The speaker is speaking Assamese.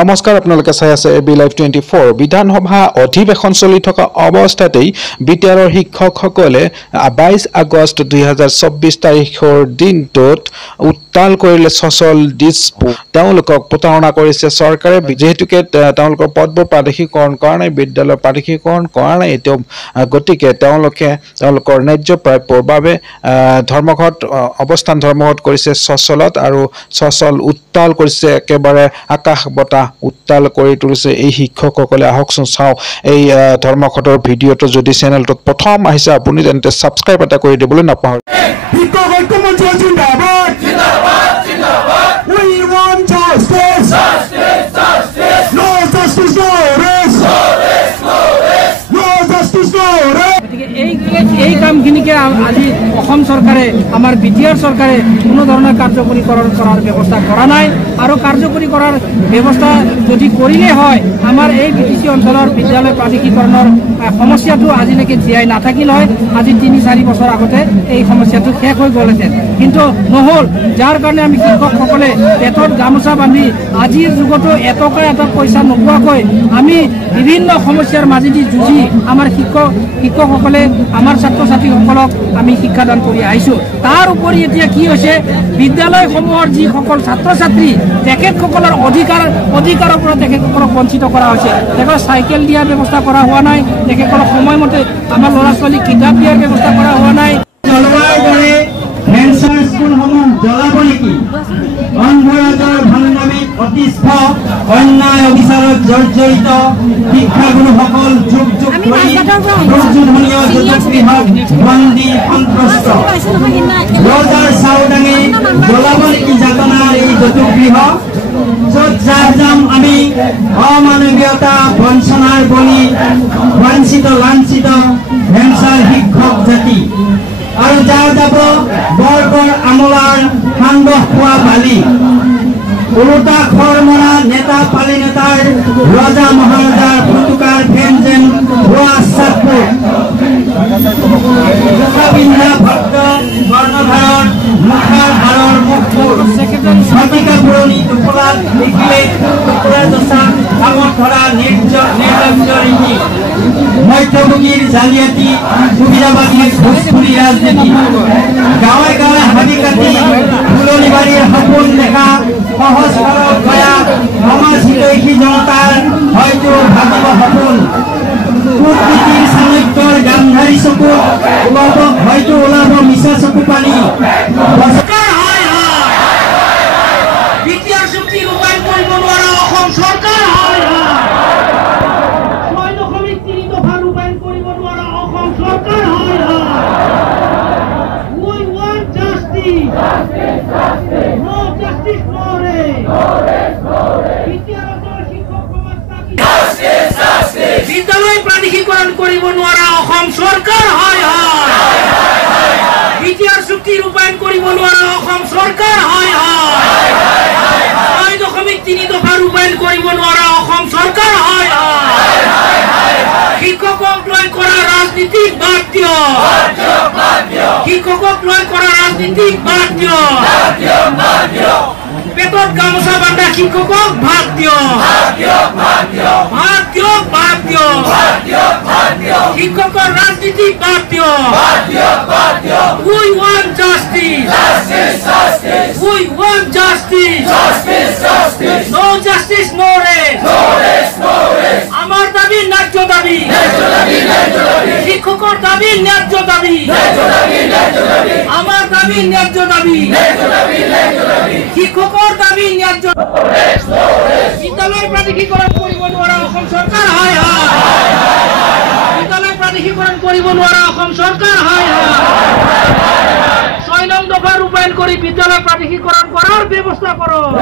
নমস্কাৰ আপোনালোকে চাই আছে এবি লাইভ 24 বিধানসভা অধিৱেশন চলি থকা অৱস্থাতেই বিটিআৰৰ শিক্ষকসকলে 22 আগষ্ট 2024 তাৰিখৰ দিনটোত উত্তাল কৰিলে সচল ডিস্পু তেওঁলোকক প্ৰতাৰণা কৰিছে চৰকাৰে যেহেতুকে তেওঁলোকৰ পদবোৰ প্ৰাদেশিকৰণ কৰা নাই বিদ্যালয় প্ৰাদেশিকৰণ কৰা নাই এতিয়াও গতিকে তেওঁলোকৰ ন্যায্য প্ৰাপ্যৰ বাবে ধৰ্মঘট অৱস্থান ধৰ্মঘট কৰিছে সচলত আৰু সচল উত্তাল কৰিছে একেবাৰে আকাশ বতা উত্তাল কৰি তুলিছে এই শিক্ষকসকলে আহকচোন চাওঁ এই ধৰ্মঘটৰ ভিডিঅটো যদি চেনেলটোত প্ৰথম আহিছে আপুনি তেন্তে সাবস্ক্ৰাইব এটা কৰি দিবলৈ নাপাহৰিব শিক্ষক ঐক্যমঞ্চ জিন্দাবাদ জিন্দাবাদ জিন্দাবাদ we want justice justice justice no justice no rest no rest no rest no justice no rest এই কামখিনিকে আজি অসম চৰকাৰে আমাৰ বিটিআৰ চৰকাৰে কোনো ধৰণৰ কাৰ্যকৰীকৰণ কৰাৰ ব্যৱস্থা কৰা নাই আৰু কাৰ্যকৰী কৰাৰ ব্যৱস্থা যদি কৰিলে হয় আমাৰ এই বিটিচি অঞ্চলৰ বিদ্যালয় প্ৰাধিকৰণৰ সমস্যাটো আজিলৈকে জীয়াই নাথাকিল হয় আজি ৩-৪ বছৰ আগতে এই সমস্যাটো শেষ হৈ গ'লহেঁতেন কিন্তু নহ'ল যাৰ কাৰণে আমি শিক্ষকসকলে পেটত গামোচা বান্ধি আজিৰ যুগতো এটা পইচা নোপোৱাকৈ আমি বিভিন্ন সমস্যাৰ মাজেদি যুঁজি আমাৰ শিক্ষকসকলে আমাৰ ছাত্ৰ ছাত্ৰীসকলক আমি শিক্ষাদান কৰি আহিছোঁ তাৰ উপৰি এতিয়া কি হৈছে বিদ্যালয়সমূহৰ যিসকল ছাত্ৰ ছাত্ৰী তেখেতসকলৰ অধিকাৰৰ পৰা তেখেতসকলক বঞ্চিত কৰা হৈছে তেখেতক চাইকেল দিয়াৰ ব্যৱস্থা কৰা হোৱা নাই তেখেতসকলক সময়মতে আমাৰ ল'ৰা ছোৱালীক কিতাপ দিয়াৰ ব্যৱস্থা কৰা হোৱা নাই জলবায়ুৰ দৰে ভেঞ্চাৰ স্কুলসমূহ জ্বলাব নেকি অন্ধৰাজৰ ভাণ্ডামিত অতিষ্ঠ অন্যায় অবিচাৰত জৰ্জৰিত শিক্ষাগুৰুসকল যুগ যুগ ধৰি প্ৰযোজনীয় যুৱকগৃহত বন্দী সন্ত্ৰস্ত ৰজাৰ চাউদাঙে জ্বলাব নেকি যাতনাৰ এই যুৱকগৃহ য'ত যাম আমি অমানৱীয়তা বঞ্চনাৰ বলি বঞ্চিত লাঞ্ছিত ভেঞ্চাৰ শিক্ষক জাতি আৰু যাব বৰবৰ আমলাৰ সান্দহ খোৱা বালি ওলোটা খৰ মৰা নেতা পালি নেতাৰ ৰজা মহাৰজাৰ ফুটুকাৰ ফেন যেন হোৱা চাটপুৰ মুখাবিন্ধা ভক্ত বৰ্ণধাৰৰ মুখাৰ হাৰৰ মুখবোৰ শতিকা পুৰণি টোপোলাত লিখিলে টুকুৰা যচা কামত ধৰা নিৰ্লজ্জ ৰীতি মধ্যভোগীৰ জালিয়াতি সুবিধাবাদীৰ ঘুষখুৰি ৰাজনীতি গাঁৱে গাঁৱে হাবি কাটি ফুলনি বাৰীৰ সপোন দেখা সহজ সৰল গয়া সমাজ হিতৈষী জনতাৰ হয়তো ভাবিব সপোন কূটনীতিৰ চাণক্যৰ গান্ধাৰী চকুত হয়তো ওলাব মিছা চকু পানী বিটিআৰ চুক্তি ৰূপায়ণ কৰিব নোৱাৰা অসম চৰকাৰ বিদ্যালয় প্ৰাধিকৰণ কৰিব নোৱাৰা অসম চৰকাৰ হয় বিটিআৰ চুক্তি ৰূপায়ণ কৰিব নোৱাৰা অসম চৰকাৰ হয় 6.3 দফা ৰূপায়ণ কৰিব নোৱাৰা অসম চৰকাৰ হয় শিক্ষকক লৈ কৰা ৰাজনীতিক বাদ দিয় শিক্ষকক লৈ কৰা ৰাজনীতিক বাদ দিয় পেটত গামোচা বান্ধা শিক্ষকক ভাত দিয় শিক্ষকৰ ৰাজনীতি বাদ দিয় we want justice we want justice no justice no rest আমাৰ দাবী ন্যায্য দাবী শিক্ষকৰ দাবী ন্যায্য দাবী আমাৰ দাবী ন্যায্য দাবী শিক্ষকৰ দাবী ন্যায্য বিদ্যালয় প্ৰাধিকৰণ কৰিব নোৱাৰা অসম চৰকাৰ হয় বিদ্যালয় প্ৰাধিকৰণ কৰিব নোৱাৰা অসম চৰকাৰ হয় 6 নং দফা ৰূপায়ণ কৰি বিদ্যালয় প্ৰাধিকৰণ কৰাৰ ব্যৱস্থা কৰক